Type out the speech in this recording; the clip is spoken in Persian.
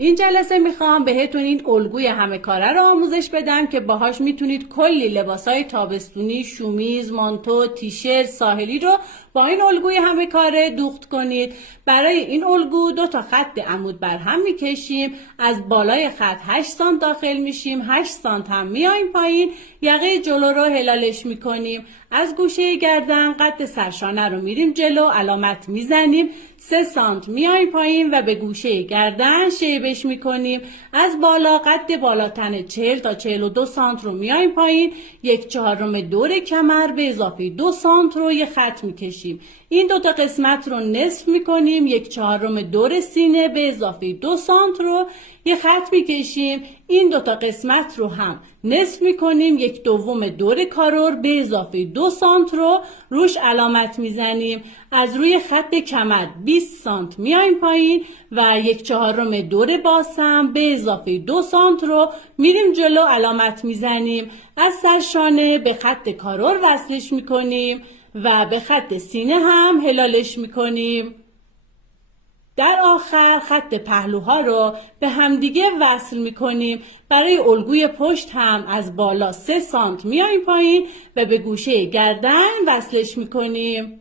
این جلسه میخوام بهتون این الگوی همه کاره رو آموزش بدم که باهاش میتونید کلی لباسای تابستونی، شومیز، مانتو، تیشرت، ساحلی رو با این الگوی همه کاره دوخت کنید. برای این الگو 2 تا خط عمود بر هم میکشیم، از بالای خط 8 سانت داخل میشیم، 8 سانت هم میایم پایین، یقه جلو رو هلالش میکنیم، از گوشه گردن قد سرشانه رو میریم جلو، علامت میزنیم، 3 سانت میایم پایین و به گوشه گردن شیبش میکنیم. از بالا قد بالا تن 40 تا 42 سانت رو میایم پایین، 1/4 دور کمر به اضافه 2 سانت رو یه خط میکشیم. این 2 تا قسمت رو نصف میکنیم، 1/4 دور سینه به اضافه 2 سانت رو یه خط میکشیم. این 2 تا قسمت رو هم نصف میکنیم، 1/2 دور کارور به اضافه 2 سانت رو روش علامت میزنیم. از روی خط کمر 20 سانت میایم پایین و 1/4 دور باسم به اضافه 2 سانت رو میریم جلو، علامت میزنیم. از سرشانه به خط کارور وصلش میکنیم و به خط سینه هم هلالش میکنیم. در آخر خط پهلوها رو به همدیگه وصل میکنیم. برای الگوی پشت هم از بالا 3 سانت میایم پایین و به گوشه گردن وصلش میکنیم.